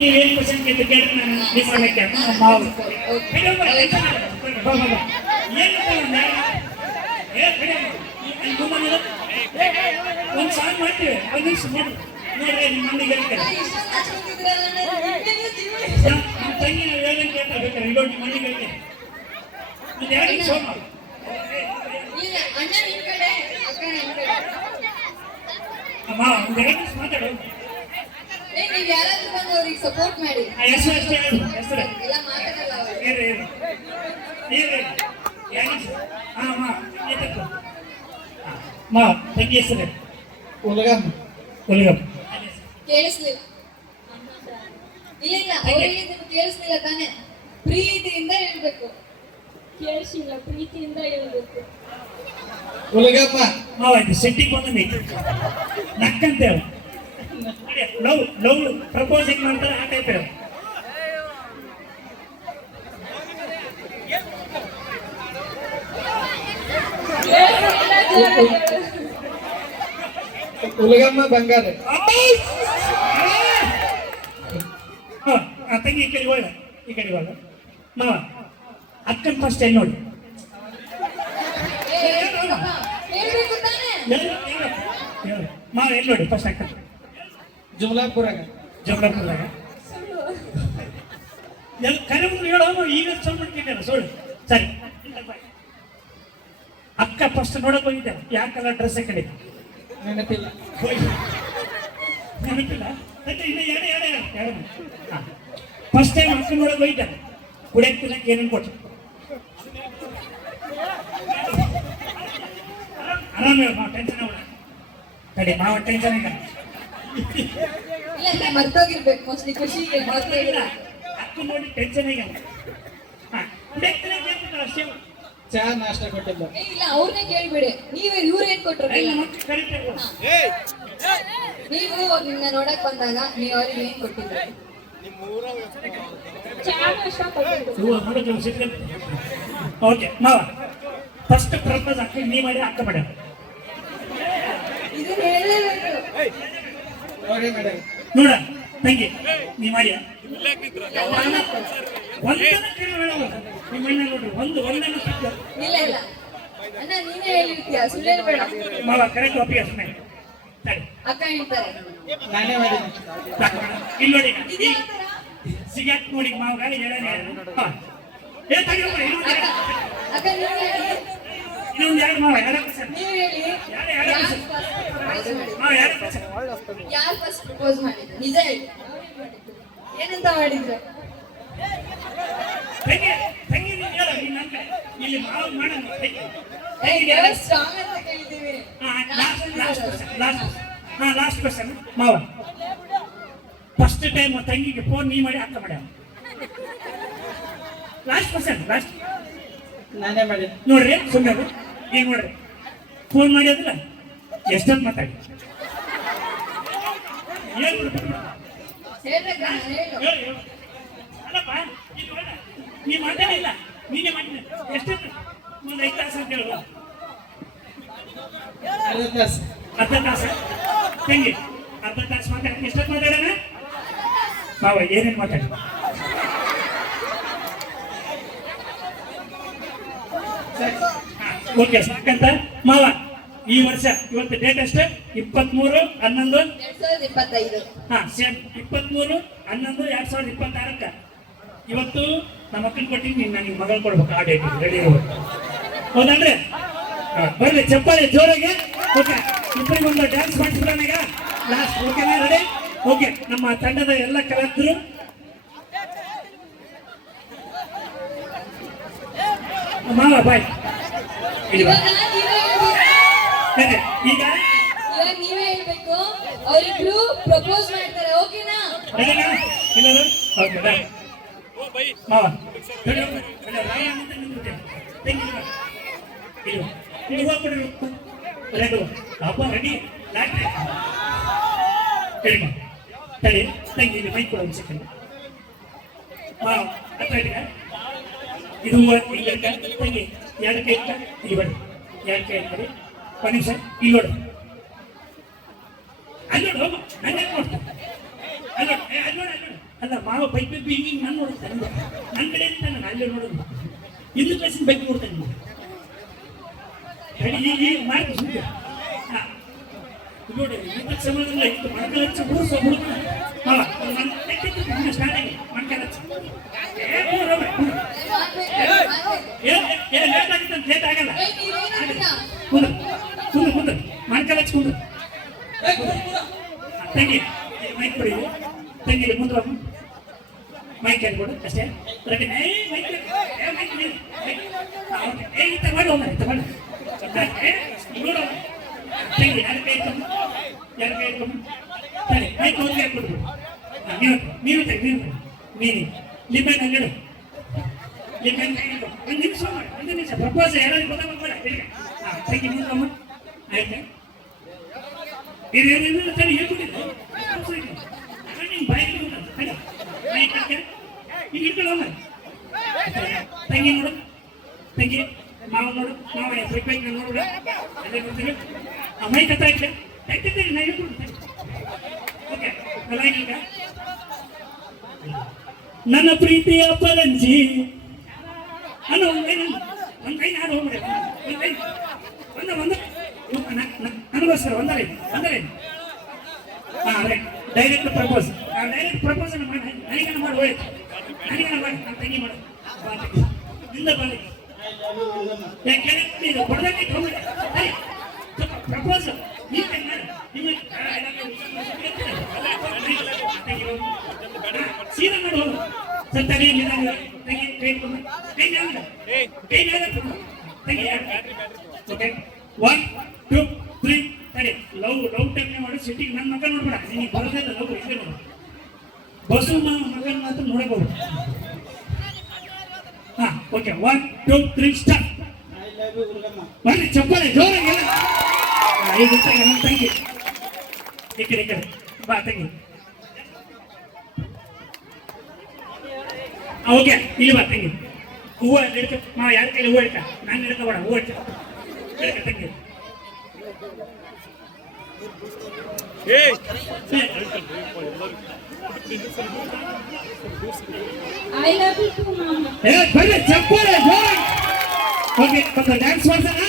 ನೀವೇನು ಕ್ವಶನ್ ಕೇಳಿದ್ರೆ ನಾನು ನೀವು ಮಾಡಕ್ಕೆ ಒಂದು ಸಾಂಗ್ ಮಾಡ್ತೀವಿ ಒಂದು ನಿಮಿಷ ನೋಡಿ ನೋಡ್ರಿ ನಿಮ್ಮ ಮಂದಿಗೆ ಹೇಳ್ತಾರೆ ನಮ್ಮ ತಂಗಿ ಹೇಳಂಗೆ ಕೇಳ್ತಾರೆ ಬೇಕಾದ್ರೆ ಇಲ್ಲೋ ನಿಮ್ಮ ಮಂದಿಗೆ ಹೇಳ್ತಾರೆ ಒಂದು ಎರಡು ನಿಮಿಷ ಅಮ್ಮ ಒಂದು ಎರಡು ನಿಮಿಷ ಮಾತಾಡು ನೀವು ಯಾರಾದ್ರೂ ಬಂದು ಅವ್ರಿಗೆ ಸಪೋರ್ಟ್ ಮಾಡಿ ಹೆಸರು ಅಷ್ಟೇ ಹೆಸರು ಎಲ್ಲ ಮಾತಾಡಲ್ಲ ಅವರು ಮಾ ತಂಗಿ ಹೆಸರು ಉಲಗಮ್ಮ ಉಲಗಮ್ಮ ಕೇಳಿಸ್ಲಿಲ್ಲ ಇಲ್ಲ ಇಲ್ಲ ಅವರಿಗೆ ಕೇಳಿಸ್ಲಿಲ್ಲ ತಾನೆ ಪ್ರೀತಿಯಿಂದ ಹೇಳ್ಬೇಕು ಕೇಳಿಸಿಲ್ಲ ಪ್ರೀತಿಯಿಂದ ಹೇಳ್ಬೇಕು ಉಲಗಮ್ಮ ಮಾವ ಇದು ಸೆಟ್ಟಿಗೆ ಬಂದ ನಕ್ಕಂತೇವೆ ಲವ್ ಲವ್ ಪ್ರಪೋಸಿಂಗ್ ಮಾಡ್ತಾರೆ ಆ ಟೈಪ್ ಉಲಗಮ್ಮ ಬಂಗಾರ ತಂಗಿ ಈ ಕಡೆ ಒಳ್ಳೆ ಈ ಕಡೆ ಒಳ್ಳೆ ಮಾವ ಅಕ್ಕನ ಫಸ್ಟ್ ಏನು ನೋಡಿ ಹೇಳ್ಬೇಕು ತಾನೆ ಮಾವ ಎಲ್ಲಿ ನೋಡಿ ಫಸ್ಟ್ ಅಕ್ಕ ಜುಮ್ಲಾಪುರಾಗ ಜಗಳಪುರದಾಗ ಎಲ್ಲ ಕರೆ ಮುಂದೆ ಹೇಳೋ ಈಗ ಸ್ವಲ್ಪ ಮಾಡ್ತಿದ್ದೇನೆ ಸುಳ್ಳು ಸರಿ ಅಕ್ಕ ಫಸ್ಟ್ ನೋಡಕ್ ಹೋಗಿದ್ದೆ ಯಾವ ಕಲರ್ ಡ್ರೆಸ್ ಕಡೆ ನೆನಪಿಲ್ಲ ನೆನಪಿಲ್ಲ ಇನ್ನು ಎರಡು ಫಸ್ಟ್ ಟೈಮ್ ಅಕ್ಕ ನೋಡಕ್ ಹೋಗಿದ್ದೆ ಕುಡಿಯಕ್ ತಿನ್ನಕ್ಕೆ ಏನೇನು ಕೊಟ್ಟು ಆರಾಮ ಹೇಳ ಮಾವ ಟೆನ್ಷನ್ ಅವಳ ಕಡೆ ಮಾವ ಟೆನ್ಷನ್ ಇಲ್ಲ ಇಲ್ಲ ಮರ್ತೋಗಿರ್ಬೇಕು ಮೋಸ್ಟ್ಲಿ ಖುಷಿಗೆ ಮರ್ತೋಗಿಲ್ಲ ಅಕ್ಕ ನೋಡಿ ಟೆನ್ಷನ್ ಆಗಿಲ್ಲ ಕುಡಿಯಕ್ ತಿನ್ನಕ್ಕೆ ಏನ್ ಅಷ್ಟೇ ಚಾ ನಾಷ್ಟ ಕೊಟ್ಟಿಲ್ಲ ಇಲ್ಲ ಅವ್ರನ್ನೇ ಕೇಳ್ಬೇಡಿ ನೀವೇ ಇವ್ರು ಏನ್ ಕೊಟ್ರು ನೀವು ನಿನ್ನ ನೋಡಕ್ ಬಂದಾಗ ನೀವು ಅವ್ರಿಗೆ ಏನ್ ಕೊಟ್ಟಿದ್ರು ಓಕೆ ಮಾವ ಫಸ್ಟ್ ಪ್ರಪೋಸ್ ಅಕ್ಕ ನೀ ಮಾಡಿ ಅಕ್ಕ ಮಾಡ ಇದನ್ನ ಹೇಳಲೇಬೇಕು ಅವರೇ ಮೇಡಮ್ ನೋಡ ತಂಗಿ ನೀ ಮಾಡಿ ನೋಡ್ರಿ ಒಂದನ್ನು ಸಿಕ್ಕ ಇಲ್ಲ ಇಲ್ಲ ಅಣ್ಣ ನೀನೇ ಹೇಳಿರ್ತೀಯ ಸುಳ್ಳು ಹೇಳ್ಬೇಡ ಮಾವ ಕರೆಕ್ಟ್ ಒಪ್ಪಿಗೆ ಸುಮ್ಮನೆ ಸರಿ ಅಕ್ಕ ಹೇಳ್ತಾರೆ ನಾನೇ ಮಾಡಿದ್ದೀನಿ ಇಲ್ಲಿ ನೋಡಿ ಇದೇ ಆತರ ಸಿಗಾಕ್ ನೋಡಿ ಮಾವ ಹೇಳನೇ ಅಕ್ಕ ನೀವು ಹೇಳಿ ಇನ್ನೊಂದು ಎರಡು ಮಾವ ಎರಡು ಪರ್ಸೆಂಟ್ ನೀವು ಹೇಳಿ ಮಾವ ಎರಡು ಪರ್ಸೆಂಟ್ ಯಾರು ಫಸ್ಟ್ ಪ್ರಪೋಸ್ ಮಾಡಿದ್ರು ನಿಜ ಹೇಳಿ ಏನಂತ ಮಾಡಿದ್ರು ತಂಗಿ ತಂಗಿ ನೀನು ಹೇಳ ನೀನು ನಂಗೆ ಇಲ್ಲಿ ಮಾವ ಮಾಡೋಣ ಸ್ಟ್ರಾಂಗ್ ಅಂತ ಕೇಳ್ತೀವಿ ಲಾಸ್ಟ್ ಕ್ವಶನ್ ಮಾವ ಫಸ್ಟ್ ಟೈಮ್ ತಂಗಿಗೆ ಫೋನ್ ನೀ ಮಾಡಿ ಅಕ್ಕ ಮಾಡ್ಯಾವ ಲಾಸ್ಟ್ ಕ್ವಶನ್ ಲಾಸ್ಟ್ ನಾನೇ ಮಾಡಿದ್ದೀನಿ ನೋಡ್ರಿ ಸುಮ್ಮನೆ ಈಗ ನೋಡ್ರಿ ಫೋನ್ ಮಾಡಿದ್ರಲ್ಲ ಎಷ್ಟೊತ್ತು ಮಾತಾಡಿ ಹೇಳ್ಬೇಕ ಹೇಳು ಅಲ್ಲಪ್ಪ ನೀ ಮಾತಾಡಿಲ್ಲ ನೀನೇ ಮಾಡಿದ ಎಷ್ಟೊತ್ತು ಒಂದು 5 ತಾಸು ಅಂತ ಹೇಳುವ ಅರ್ಧ ತಾಸು ಅರ್ಧ ತಾಸು ತಂಗಿ ಅರ್ಧ ತಾಸು ಮಾತಾಡಿ ಎಷ್ಟೊತ್ತು ಮಾತಾಡೋಣ ಮಾವ ಏನೇನು ಮಾತಾಡಿ ಓಕೆ ಸಾಕಂತ ಮಾವ ಈ ವರ್ಷ ಇವತ್ತು ಡೇಟ್ ಎಷ್ಟು 23/11/2025 ಹಾ ಸೇಮ್ 23/11/2026 ಇವತ್ತು ನಮ್ಮ ಅಕ್ಕನ ಕೊಟ್ಟಿಗೆ ನೀನು ನನಗೆ ಮಗಳು ಕೊಡ್ಬೇಕು ಆ ಡೇಟ್ ರೆಡಿ ಹೌದಲ್ರಿ ಬರ್ಲಿ ಚಪ್ಪಾಳೆ ಜೋರಾಗಿ ಓಕೆ ಇಬ್ಬರಿಗೊಂದು ಡ್ಯಾನ್ಸ್ ಮಾಡಿಸ್ಬಿಡೋಣ ಈಗ ಲಾಸ್ಟ್ ಓಕೆನಾ ರೆಡಿ ಓಕೆ ನಮ್ಮ ತಂಡದ ಎಲ್ಲ ಕಲಾವಿದರು ಮಾವ ಬಾಯ್ ಇವಾಗ ನೀವೇ ಹೇಳ್ಬೇಕು ಈಗ ಇವಾಗ ನೀವೇ ಹೇಳ್ಬೇಕು ಅವರಿಬ್ರು ಪ್ರಪೋಸ್ ಮಾಡ್ತಾರೆ ಓಕೆನಾ ರೆಡಿನಾ ಎಲ್ಲರೂ ಓಕೆ ಬಾಯ್ ಮಾವ ಅಪ್ಪ ರೆಡಿ ತಡಿ ತಂಗಿ ಮೈಕ್ ಕೊಡ ಒಂದು ಸೆಕೆಂಡ್ ಮಾವ ಇದು ತಂಗಿ ಎರಡು ಕೈ ಇಲ್ಲಿ ಬನ್ನಿ ಎರಡು ಕೈ ಮಾಡಿ ಒಂದು ನಿಮಿಷ ಇಲ್ಲಿ ನೋಡು ಅಲ್ಲಿ ನೋಡು ನಂಗೆ ನೋಡ್ತಾ ಅಲ್ಲಿ ನೋಡು ಅಲ್ಲಿ ನೋಡು ಅಲ್ಲ ಮಾವ ಬೈಕ್ ಬೇಕು ಹಿಂಗೆ ನಾನು ನೋಡುತ್ತೇನೆ ನನ್ನ ಕಡೆ ಅಂತ ನಾನು ಅಲ್ಲೇ ನೋಡೋದು ಇನ್ನು ಕಳಿಸಿ ಬೈಕ್ ನೋಡ್ತೇನೆ ನೀವು ಈಗ ಮಾಡಿ ಸುಮ್ಮನೆ ಹಾಂ ನೋಡಿ ಇಂಥ ಸಮಯದಲ್ಲಿ ಇತ್ತು ಮಣ್ಕಲ್ ಹಚ್ಚಿ ಬಿಡು ಹುಡುಗ ಮಾವ ನನ್ನ ಸ್ಟಾರ್ಟ್ ಆಗಿ ಮಣ್ಕಲ್ ಹಚ್ಚಿ ಲೇಟ್ ಆಗಿತ್ತು ಅಂತ ಲೇಟ್ ಆಗಲ್ಲ ಕುಂದ್ರ ಕುಂದ್ರ ಕುಂದ್ರ ಮಣ್ಕಲ್ ಹಚ್ಚಿ ಕುಂದ್ರ ತಂಗಿ ಮೈಕ್ ಕೊಡಿ ತಂಗಿ ಮುಂದೆ ಮೈಕ್ ಹೇಳ್ಕೊಡು ಅಷ್ಟೇ ರೆಡಿ ಮೈಕ್ ಇಂತ ಮಾಡಿ ಹೋಗೋಣ ಇಂತ ಮಾಡಿ ನೋಡೋಣ ತಂಗಿ ಯಾರ ಕೈ ಇಟ್ಕೊಂಡು ಯಾರ ಕೈ ಇಟ್ಕೊಂಡು ಸರಿ ಮೈಕ್ ಹೋಗಿ ಕೊಡ್ಬಿಡು ನೀವು ತೆಗಿ ನೀನು ಲಿಂಬೆನ್ ಅಂಗಡಿ ಲಿಂಬೆನ್ ಒಂದು ನಿಮಿಷ ಮಾಡಿ ಒಂದು ನಿಮಿಷ ಪ್ರಪೋಸ್ ಯಾರು ಗೊತ್ತಾಗ್ಬೇಡ ಹಾಂ ತಂಗಿ ಮುಂದಮ್ಮ ಆಯ್ತಾ ಇದು ಸರಿ ಹೇಳ್ಕೊಟ್ಟಿಲ್ಲ ನೀನು ಬಾಯಿಗೆ ಈಗ ಇಟ್ಕೊಳ್ಳೋಣ ತಂಗಿ ನೋಡು ತಂಗಿ ಮಾವ ನೋಡು ಮಾವ ಬೈಕ್ ನೋಡು ಅದೇ ಬರ್ತೀವಿ ಆ ಮೈಕ್ ಹತ್ರ ಇಟ್ಟೆ ತೆಗ್ತಿದ್ದೀನಿ ನಾ ಹೇಳ್ಕೊಡ್ತೀನಿ ಓಕೆ ಅಲ್ಲ ಈಗ ನನ್ನ ಪ್ರೀತಿಯ ಪರಂಜಿ ಅಲ್ಲ ಒಂದು ಕೈ ನಾಡು ಹೋಗ್ಬಿಡಿ ಒಂದು ಕೈ ಒಂದು ನನಗೋಸ್ಕರ ಒಂದಲೇ ಹಾಂ right direct propose direct propose ನನಗನ ಮಾಡಿ ಹೋಯ್ತು ನನಗನ ಮಾಡಿ ನಾನು ತಂಗಿ ಮಾಡು ನಿಂದ ಬಂದ ಇದು ಕೊಡೋದಕ್ಕೆ ಪ್ರಪೋಸ್ ನೀವು ನಿಮಗೆ ಸೀದಾ ಮಾಡಿ ಹೋಗು ಸರ್ ತಗಿ ತಂಗಿ ಕೈ ಕೈ ತಂಗಿ ಓಕೆ 1 2 3 ಸರಿ ಲವ್ ಟೈಮ್ನೇ ಮಾಡಿ ಸಿಟ್ಟಿಗೆ ನನ್ನ ಮಗ ನೋಡ್ಬೇಡ ನೀನು ಬರೋದೇ ಲವ್ ಇಲ್ಲೇ ನೋಡು ಬಸ್ಸು ಮಗನ ಮಾತ್ರ ನೋಡಬಹುದು ಹಾಂ okay 1 2 3 start I love you ಹುಡುಗಮ್ಮ ಬರ್ರಿ ಚಪ್ಪಾಳೆ ಜೋರಾಗಿಲ್ಲ ಐದು ನಮ್ಮ ತಂಗಿ ಈ ಕಡೆ ಬಾ ತಂಗಿ ಓಕೆ ಇಲ್ಲಿ ಬಾ ತಂಗಿ ಹೂವು ಹಿಡ್ಕ ಯಾರ ಕೈಲಿ ಹೂವು ಹಿಡ್ಕ ನಾನು ಹಿಡ್ಕೋಬೇಡ ಹೂವು ಹಿಡ್ಕ ತಂಗಿ I love you too, Mama. ಬರ್ರಿ ಚಪ್ಪಾಳೆ ಜೋರಾಗಿ ಓಕೆ ಡ್ಯಾನ್ಸ್ ಮಾಡ್ಸೋಣ